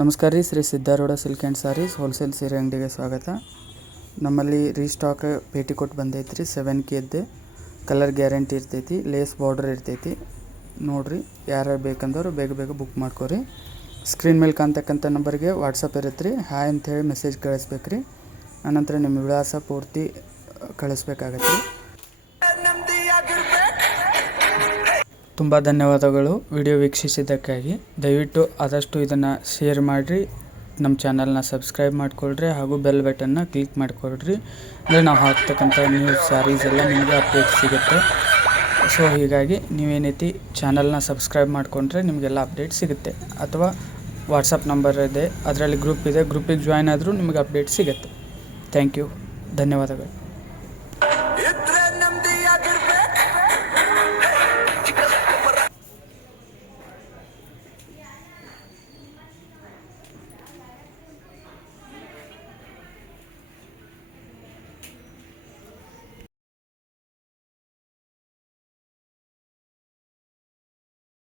ನಮಸ್ಕಾರ ರೀ, Shri Siddharudha silk and sarees wholesale ಸೀರೆ ಅಂಗಡಿಗೆ ಸ್ವಾಗತ. ನಮ್ಮಲ್ಲಿ ರೀಸ್ಟಾಕ್ ಪೇಟಿಕೋಟ್ ಬಂದೈತೆ ರೀ. 7K ಇದ್ದೆ, ಕಲರ್ ಗ್ಯಾರಂಟಿ ಇರ್ತೈತಿ, ಲೇಸ್ ಬಾರ್ಡರ್ ಇರ್ತೈತಿ. ನೋಡಿರಿ, ಯಾರು ಬೇಕಂದವರು ಬೇಗ ಬುಕ್ ಮಾಡ್ಕೊರಿ. ಸ್ಕ್ರೀನ್ ಮೇಲೆ ಕಾಣ್ತಕ್ಕಂಥ ನಂಬರ್ಗೆ ವಾಟ್ಸಪ್ ಇರುತ್ತೆ ರೀ. ಹಾಯ್ ಅಂಥೇಳಿ ಮೆಸೇಜ್ ಕಳಿಸ್ಬೇಕು ರೀ. ಆನಂತರ ನಿಮ್ಮ ವಿಳಾಸ ಪೂರ್ತಿ ಕಳಿಸ್ಬೇಕಾಗತ್ತೆ ರೀ. ತುಂಬ ಧನ್ಯವಾದಗಳು ವಿಡಿಯೋ ವೀಕ್ಷಿಸಿದ್ದಕ್ಕಾಗಿ. ದಯವಿಟ್ಟು ಆದಷ್ಟು ಇದನ್ನು ಶೇರ್ ಮಾಡಿರಿ, ನಮ್ಮ ಚಾನಲ್ನ ಸಬ್ಸ್ಕ್ರೈಬ್ ಮಾಡಿಕೊಳ್ರಿ ಹಾಗೂ ಬೆಲ್ ಬಟನ್ನ ಕ್ಲಿಕ್ ಮಾಡಿಕೊಳ್ರಿ. ಅಂದರೆ ನಾವು ಹಾಕ್ತಕ್ಕಂಥ ನ್ಯೂಸ್ ಸ್ಯಾರೀಸ್ ಎಲ್ಲ ನಿಮಗೆ ಅಪ್ಡೇಟ್ ಸಿಗುತ್ತೆ. ಸೊ ಹೀಗಾಗಿ ನೀವೇನೈತಿ ಚಾನಲ್ನ ಸಬ್ಸ್ಕ್ರೈಬ್ ಮಾಡಿಕೊಂಡ್ರೆ ನಿಮಗೆಲ್ಲ ಅಪ್ಡೇಟ್ ಸಿಗುತ್ತೆ. ಅಥವಾ ವಾಟ್ಸಪ್ ನಂಬರ್ ಇದೆ, ಅದರಲ್ಲಿ ಗ್ರೂಪ್ ಇದೆ, ಗ್ರೂಪಿಗೆ ಜಾಯ್ನ್ ಆದರೂ ನಿಮಗೆ ಅಪ್ಡೇಟ್ ಸಿಗುತ್ತೆ. ಥ್ಯಾಂಕ್ ಯು, ಧನ್ಯವಾದಗಳು.